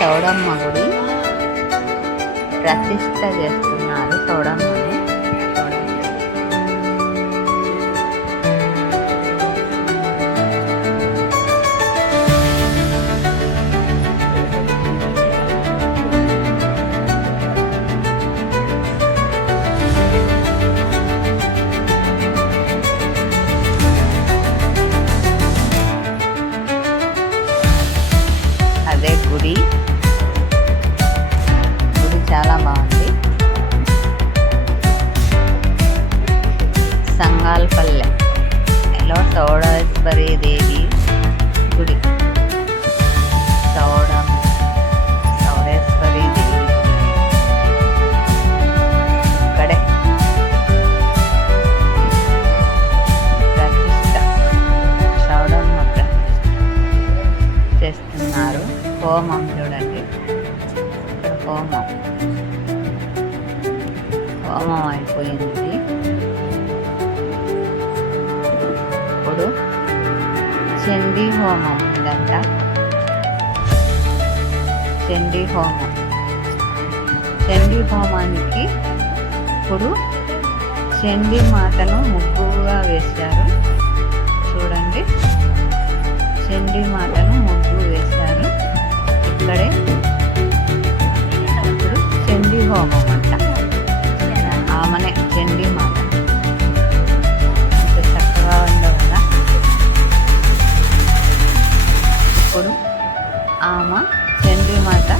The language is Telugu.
చౌడమ్మ గుడి ప్రతిష్ట చేస్తున్నారు చౌడమ్మని హోమం చూడండి. హోమం హోమం అయిపోయింది. ఇప్పుడు చండీ హోమం ఉందంట. చండీ హోమం. చండీ హోమానికి ఇప్పుడు చండీ మాటను ముగ్గుగా వేశారు. చూడండి. చండీ మాట అప్పుడు ఆమె తండ్రి మాట